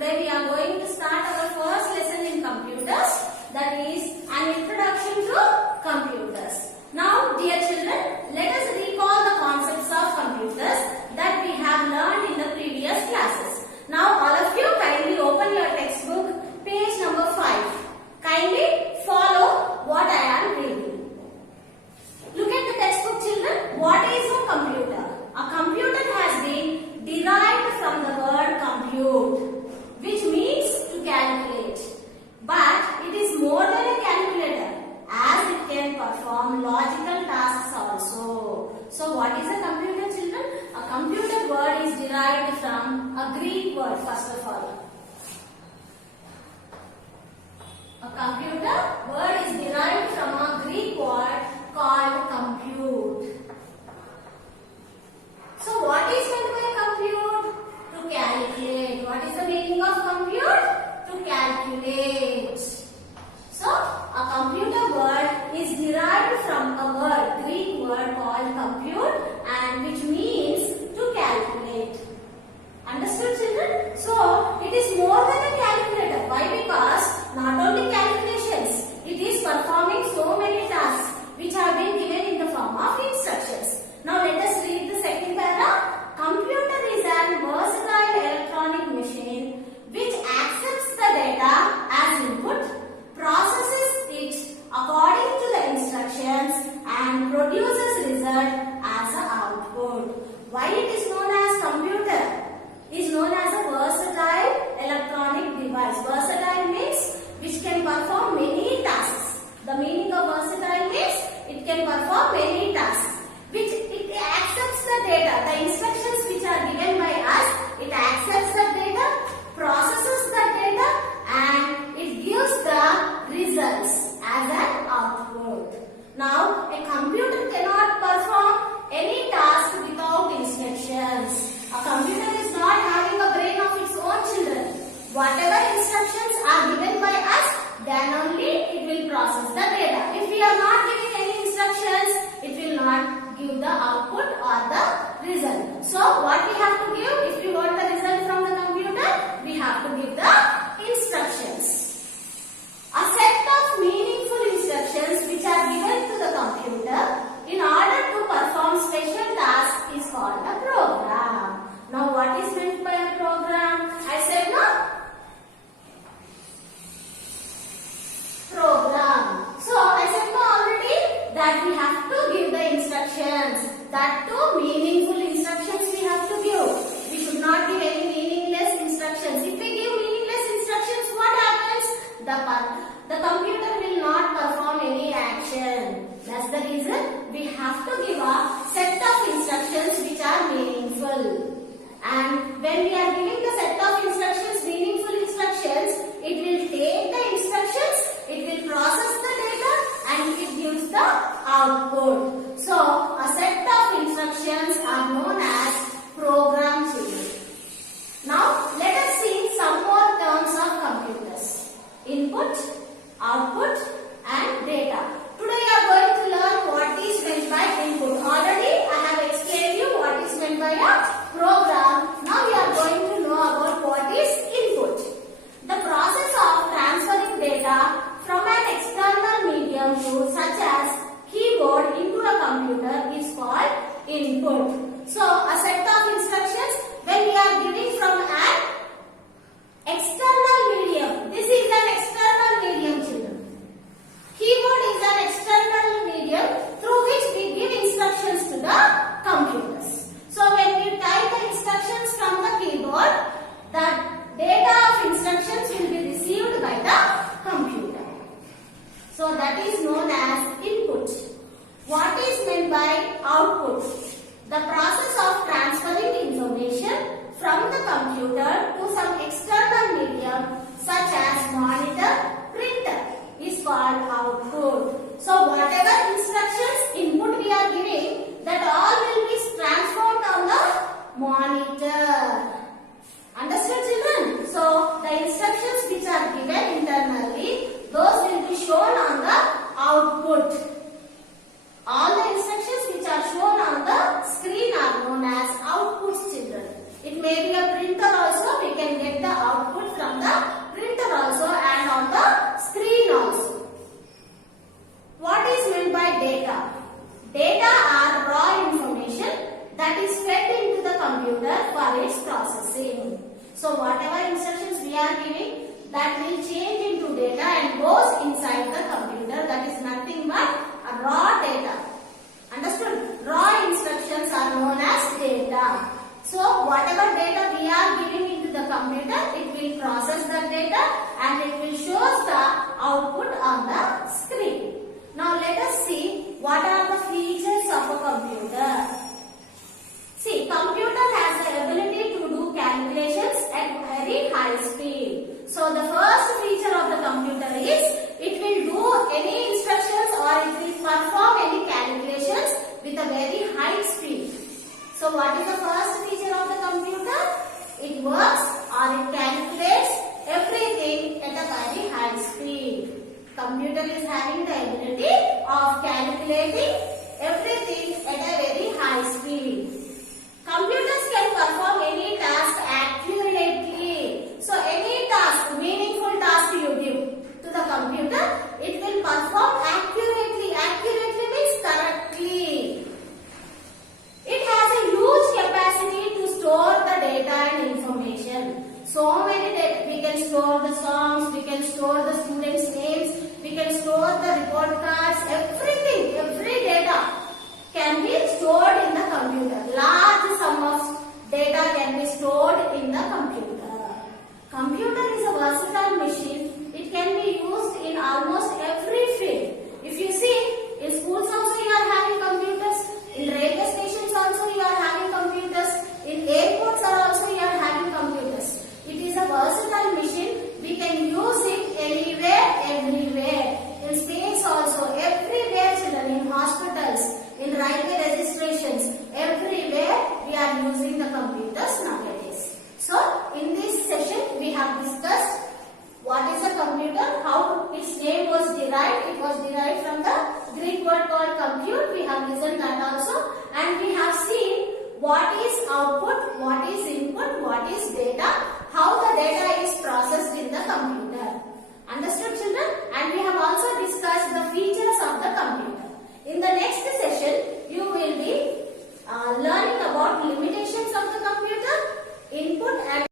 Today we are going to start our first lesson in computers, that is an introduction to computers. Now dear children, let us recall the concepts of computers that we have learned in the previous classes. Now all of you kindly open your textbook, page number 5. Kindly follow what I am reading. Look at the textbook children. What is a computer? A computer has been derived from the word compute, which means to calculate. But it is more than a calculator, as it can perform logical tasks also. So what is a computer children? A computer word is derived from a Greek word first of all. A computer word is derived from a Greek word called compute. So what is meant by compute? To calculate. What is the meaning of compute? To calculate. So a computer word is derived from a Greek word called compute, and which means to calculate. Understood children? So it is more than a calculator. Why? Because not only calculations, it is performing so many tasks which have been given in the form of instructions. Now let us read the second paragraph. Computer is an versatile electronic machine which accepts the data as input, processes it according to the instructions, and produces result as an output. Why it is known as computer? It is known as a versatile electronic device. Versatile means which can perform many tasks. The meaning of versatile means it can perform many tasks. Which it accepts the data, the instructions which are given by us, it accepts the data, processes the data, and it gives the results as an output. Now, a computer cannot perform any task without instructions. A computer is not having a brain of its own children. Whatever instructions are given by us, then only it will process the data. If we are not giving any instructions, it will not give the output or the result. So what we have to give? If we want the result from the computer, we have to give the instructions. A set of meaningful instructions which are given to the computer in order to perform special tasks is called a program. Now what is meant by a program? I said no? Program. So I said no already that we have to give the instructions. That too meaningful instructions we have to give. We should not give any meaningless instructions. If we give meaningless instructions, what happens? The computer will not perform any action. That's the reason we have to give a set of instructions which are meaningful. And when we are giving the set of instructions, meaningful instructions, it will take the instructions, it will process the data, and it gives the output. So, a set of instructions are known as program children. Now, let us see some more terms of computers. Input, output, and data. Today we are going to learn what is meant by input. Already I have explained you what is meant by a program. Now we are going to know about what is input. The process of transferring data from an external medium to such as keyboard into a computer is called input. So a set of instructions when we are giving from an external medium. This is an external medium children. Keyboard is an external medium through which we give instructions to the computers. So when we type the instructions from the keyboard, the data of instructions will be received by the computer. So that is known as input. What is meant by output? The process of transferring information from the computer to some external medium such as monitor, printer is called output. So whatever instructions input we are giving, that all will be transformed on the monitor. Understood children? So the instructions which are given internally, those will be shown on the output. All the instructions which are shown on the screen are known as outputs children. It may be a printer also, we can get the output computer for its processing. So whatever instructions we are giving, that will change into data and goes inside the computer. That is nothing but a raw data. Understood? Raw instructions are known as data. So whatever data we are giving into the computer, it will process the data and it will show the output on the screen. Now let us see what are the features of a computer. See, computer has the ability to do calculations at very high speed. So the first feature of the computer is it will do any instructions or it will perform any calculations with a very high speed. So what is the first feature of the computer? It works or it calculates everything at a very high speed. Computer is having the ability of calculating everything at a very high speed. Computers can perform any task accurately. So any task, meaningful task you give to the computer, it will perform accurately. Accurately means correctly. It has a huge capacity to store the data and information. So many data. We can store the songs, we can store the students' names, we can store the report cards, everything, every data can be stored in the computer. Large sum of data can be stored in the computer. Computer is a versatile machine. It can be used in almost every field. If you see, in schools also you are having computers. In railway stations also you are having computers. In airports also you are having computers. It is a versatile machine. We can use it anywhere, everywhere. In space also, everywhere children, in hospitals, in railway registrations, everywhere we are using the computers nowadays. So, in this session we have discussed what is a computer, how its name was derived. It was derived from the Greek word called compute. We have listened that also, and we have seen what is output, what is input, what is data, how the data